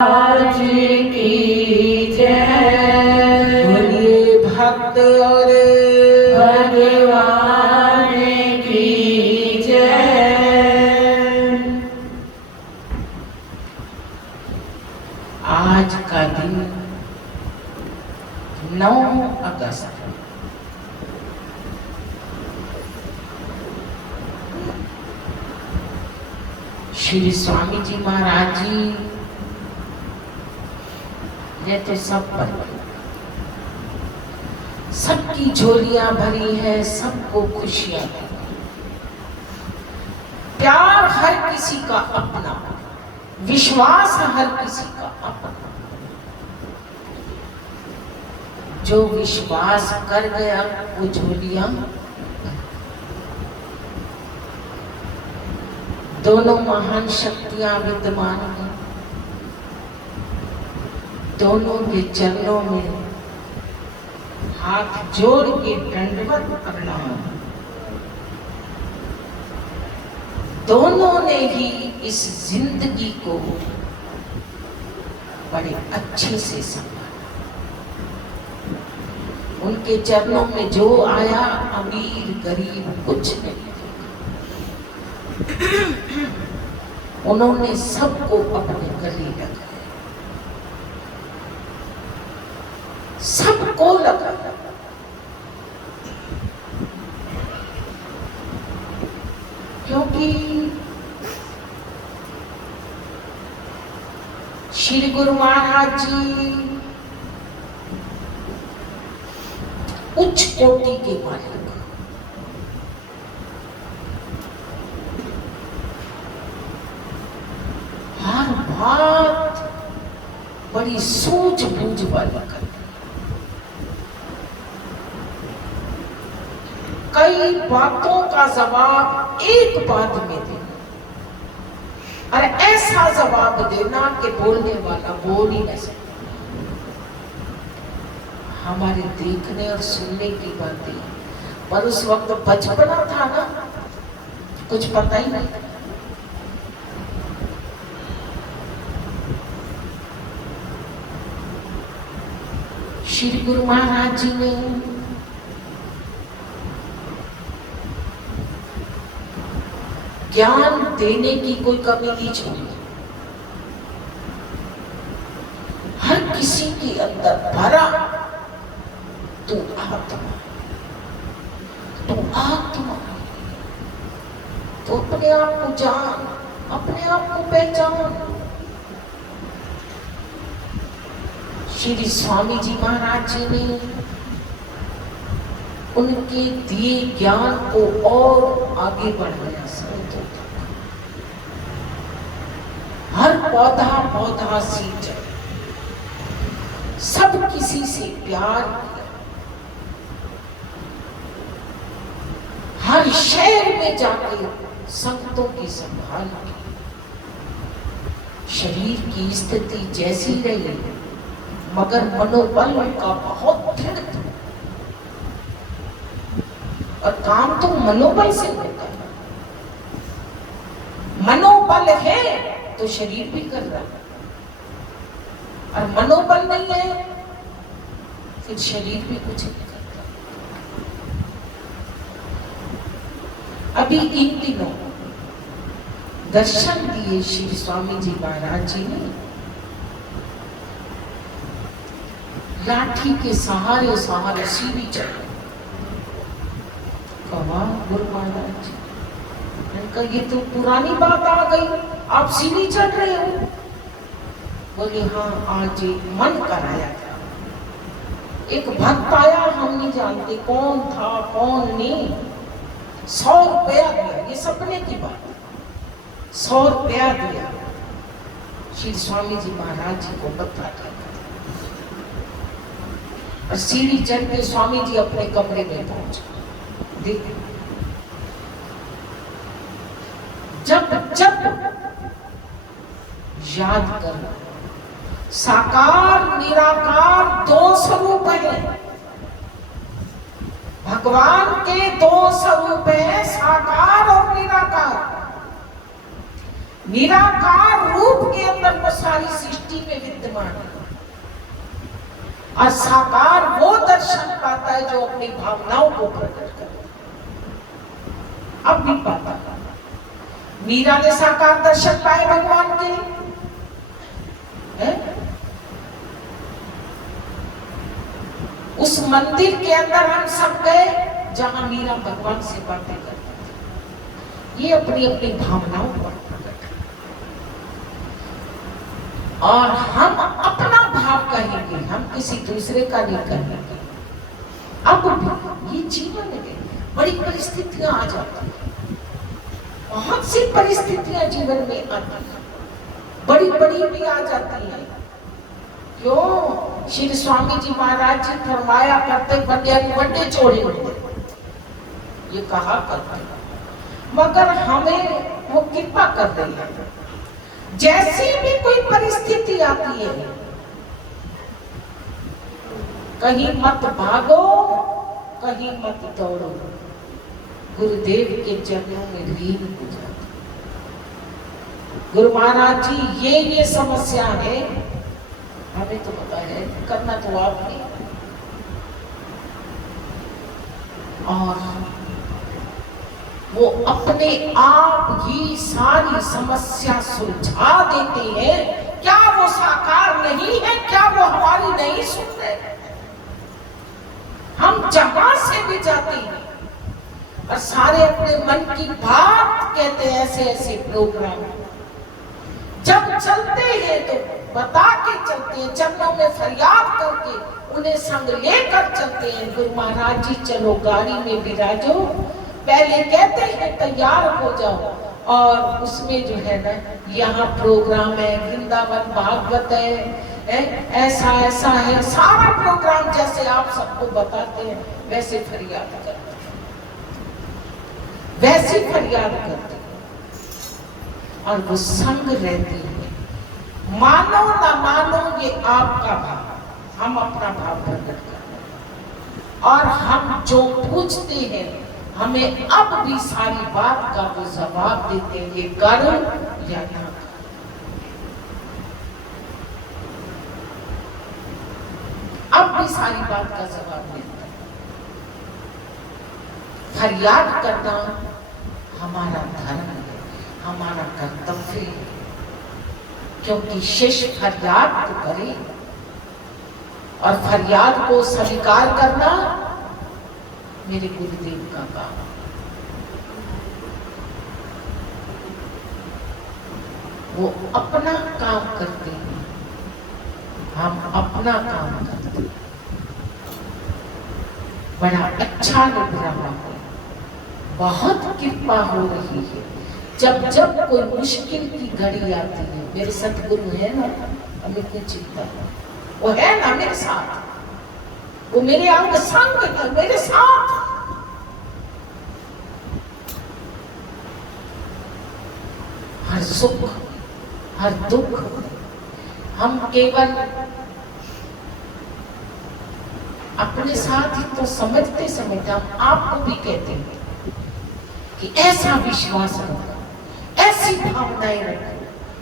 आज की जय। बोलिए भक्त और भगवान की जय। आज का दिन 9 अगस्त श्री स्वामी जी महाराज जी ने तो सब पर सबकी झोलियां भरी है, सबको खुशियां दी। प्यार हर किसी का अपना, विश्वास हर किसी का अपना। जो विश्वास कर गया वो झोलियां दोनों महान शक्तियां विद्यमान हैं। दोनों के चरणों में हाथ जोड़ के दंडवत प्रणाम। दोनों ने ही इस जिंदगी को बड़े अच्छे से संभाला। उनके चरणों में जो आया अमीर गरीब कुछ नहीं, उन्होंने सबको अपने गले लगाया, सबको लगा। क्योंकि श्री गुरु महाराज जी उच्च कोटि के मालिक, हर बात बड़ी सूझबूझ वाली करते। कई बातों का जवाब एक बात में देना, और ऐसा जवाब देना कि बोलने वाला बोल ही न सके। हमारे देखने और सुनने की बातें, पर उस वक्त बचपना था ना, कुछ पता ही नहीं। श्री गुरु महाराज जी ने ज्ञान देने की कोई कमी नहीं छोड़ी। हर किसी के अंदर भरा तू आत्मा, तू आत्मा, तो अपने आप को जान, अपने आप को पहचान। श्री स्वामी जी महाराज जी ने उनके दिए ज्ञान को और आगे बढ़ाया। संतों तक हर पौधा पौधा सींचा, सब किसी से प्यार किया। हर शहर में जाके संतों की संभाल की। शरीर की स्थिति जैसी रही, मगर मनोबल का बहुत दृढ़ था। और काम तो मनोबल से होता है। मनोबल है तो शरीर भी कर रहा है, और मनोबल नहीं है फिर शरीर भी कुछ नहीं करता। अभी इन दिनों दर्शन दिए श्री स्वामी जी महाराज जी ने, लाठी के सहारे सहारे सीढ़ी चढ़े। कहा गुरु महाराज जी, इनका ये तो पुरानी बात आ गई, आप सीढ़ी चढ़ रहे हो। बोले हाँ, आज मन कराया था। एक भक्त आया, हम नहीं जानते कौन था कौन नहीं, 100 रुपया दिया। ये सपने की बात, 100 रुपया दिया। श्री स्वामी जी महाराज जी को पता था, और सीढ़ी चढ़ के स्वामी जी अपने कमरे में पहुंचे। देखो, जब जब याद करना, साकार निराकार 2 स्वरूप है। भगवान के 2 स्वरूप है, साकार और निराकार। निराकार रूप के अंदर वो सारी सृष्टि में विद्यमान है। और साकार वो दर्शन पाता है जो अपनी भावनाओं को प्रकट करे। अब भी पाता है। मीरा ने साकार दर्शन पाए भगवान के है? उस मंदिर के अंदर हम सब गए जहां मीरा भगवान से बातें करती थी। ये अपनी अपनी भावनाओं पर प्रकट है। और हम अपना भाव कहेंगे, हम किसी दूसरे का नहीं कहेंगे। अब भी ये जीवन में बड़ी परिस्थितियां आ जाती हैं। बहुत सी परिस्थितियां जीवन में आती हैं, बड़ी बड़ी भी आ जाती हैं। क्यों? श्री स्वामी जी महाराज जी फरमाया करते बड़े चोरी होते, ये कहा करते, मगर हमें वो कृपा कर रही है। जैसी भी कोई परिस्थिति आती है, कहीं मत भागो, कहीं मत दौड़ो, गुरुदेव के चरणों में लीन हो जाओ। गुरु महाराज जी ये समस्या है, हमें तो पता है, करना तो आपने। और वो अपने आप ही सारी समस्या सुलझा देते हैं। क्या वो साकार नहीं है? क्या वो हमारी नहीं सुन रहे? हम जहां से भी जाते हैं और सारे अपने मन की बात कहते हैं। ऐसे ऐसे प्रोग्राम जब चलते हैं तो बता के चलते हैं, चरणों में फरियाद करके उन्हें संग लेकर चलते हैं। गुरु महाराज जी चलो गाड़ी में विराजो, पहले कहते हैं तैयार हो जाओ। और उसमें जो है ना, यहाँ प्रोग्राम है, वृंदावन भागवत है, ऐसा ऐसा है, सारा प्रोग्राम जैसे आप सबको बताते हैं वैसे फरियाद करते हैं, वैसी फरियाद करते हैं। और वो संग रहती है। मानो ना मानो ये आपका भाव, हम अपना भाव प्रकट करते हैं। और हम जो पूछते हैं हमें अब भी सारी बात का वो जवाब देते हैं, ये कर या ना कर। अब भी सारी बात का जवाब देते हैं। फरियाद करना हमारा धर्म है, हमारा कर्तव्य है। क्योंकि शिष्य फरियाद तो करे, और फरियाद को स्वीकार करना मेरे गुरुदेव का काम। वो अपना काम करते हैं, हम अपना काम करते हैं। बड़ा अच्छा लग रहा है, बहुत कृपा हो रही है। जब जब कोई मुश्किल की घड़ी आती है, मेरे सतगुरु है ना, हमें कोई चिंता नहीं, वो है ना मेरे साथ, वो मेरे अंग संग है, मेरे साथ। हर सुख हर दुख हम केवल अपने साथ ही तो समझते समझते हम आपको भी कहते हैं कि ऐसा विश्वास रखो, ऐसी भावनाएं रखो।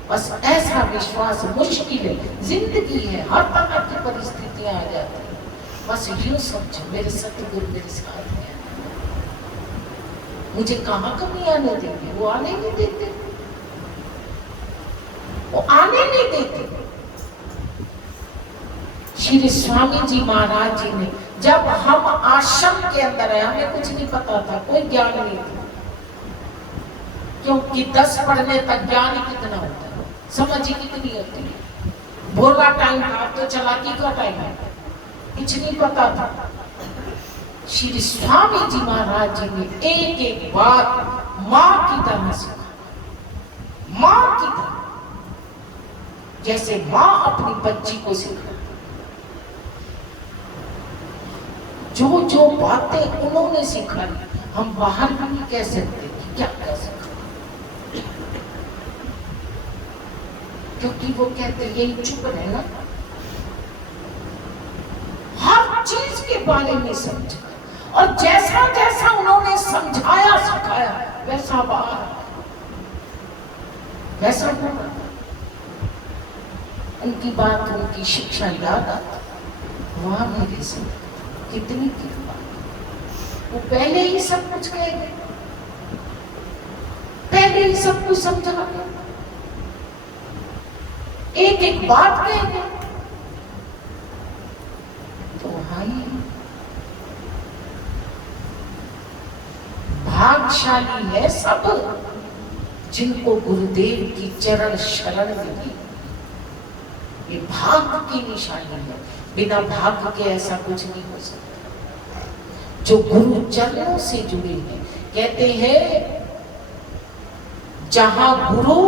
बस ऐसा विश्वास मुश्किल है, जिंदगी है, हर तरह की परिस्थितियां आ जाती है। बस यूं समझो मेरे सतगुरु मेरे साथ हैं, मुझे कहाँ कमी आने देंगे? वो आने नहीं देते, वो आने नहीं देते। श्री स्वामी जी महाराज जी ने, जब हम आश्रम के अंदर आए, हमें कुछ नहीं पता था, कोई ज्ञान नहीं था, क्योंकि 10 पढ़ने तक ज्ञान कितना होता है, समझ ही कितनी होती है। भोला टाइम था, तो चालाकी का टाइम है, कुछ नहीं पता था। श्री स्वामी जी महाराज जी ने एक एक बात माँ की तरह सिखाया, माँ की तरह, जैसे माँ अपनी बच्ची को सिखाती। जो जो बातें उन्होंने सिखाई, हम बाहर भी नहीं कह सकते कि क्या कह सकते, क्योंकि वो कहते यही चुप रहना, हर चीज के बारे में समझा। और जैसा जैसा उन्होंने समझाया सिखाया वैसा बाहर। वैसा होना। उनकी बात, उनकी शिक्षा याद आता, वाह मेरे से कितनी कृपा। वो पहले ही सब कुछ कह गए, पहले ही सब कुछ समझा गए, एक एक बात कह गए। तो भाई भाग्यशाली है सब जिनको गुरुदेव की चरण शरण मिली। ये भाग्य की निशानी है, बिना भाग्य के ऐसा कुछ नहीं हो सकता। जो गुरु चरणों से जुड़े हैं, कहते हैं जहां गुरु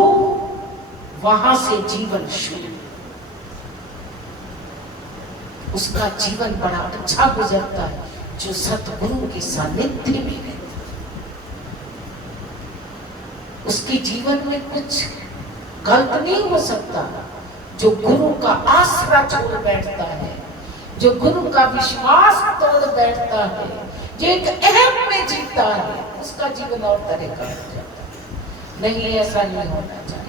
वहां से जीवन शुरू। उसका जीवन बड़ा अच्छा गुजरता है जो सतगुरु के सानिध्य में रहता है। उसके जीवन में कुछ गलत नहीं हो सकता। जो गुरु का आसरा छोड़ बैठता है, जो गुरु का विश्वास तोड़ बैठता है, जो एक अहम में जीता है, उसका जीवन और तरह का हो जाता है। नहीं, ऐसा नहीं होना चाहिए।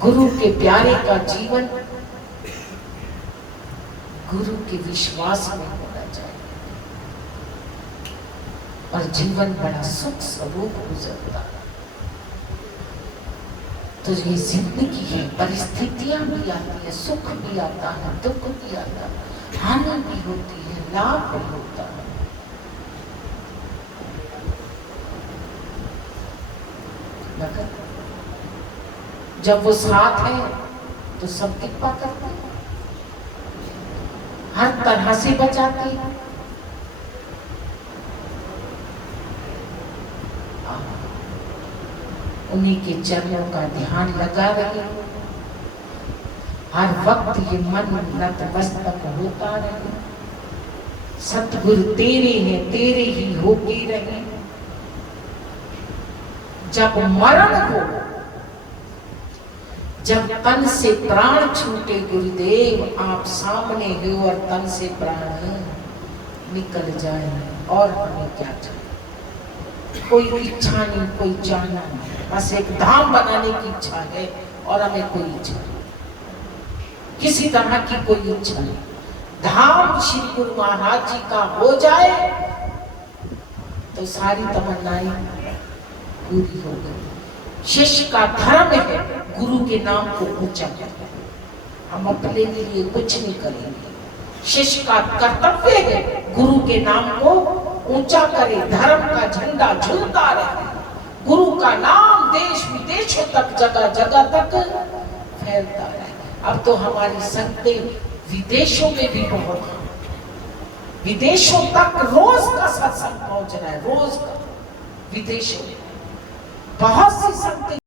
गुरु के प्यारे का जीवन गुरु के विश्वास में होना चाहिए और जीवन बड़ा सुख स्वरूप गुजरता है। तो ये जिंदगी है, परिस्थितियां भी आती है, सुख भी आता है, दुख भी आता है, हानि भी होती है, लाभ भी होता है। मगर जब वो साथ है तो सब कृपा करते हैं, हर तरह से बचाते हैं। उन्हीं के चरणों का ध्यान लगा रहे, हर वक्त ये मन नतमस्तक होता रहे। सतगुरु तेरे हैं, तेरे ही होके रहे। जब मरण हो, जब तन से प्राण छूटे गुरुदेव आप सामने हो और तन से प्राण निकल जाए, और हमें क्या चाहिए? कोई इच्छा नहीं, कोई चाहना नहीं, बस एक धाम बनाने की इच्छा है और हमें कोई इच्छा नहीं, किसी तरह की कोई इच्छा नहीं। धाम श्री गुरु महाराज जी का हो जाए तो सारी तमन्नाएं पूरी हो गई। शिष्य का धर्म है गुरु के नाम को ऊंचा करना। हम अपने लिए कुछ नहीं करेंगे। शिष्य का कर्तव्य है गुरु के नाम को ऊंचा करे, धर्म का झंडा झुलता रहे, गुरु का नाम देश विदेशों तक, जगह जगह तक फैलता रहे। अब तो हमारी संगतें विदेशों में भी बहुत है, विदेशों तक रोज का सत्संग पहुंच रहा है, रोज का विदेशों में बहुत सी संगतें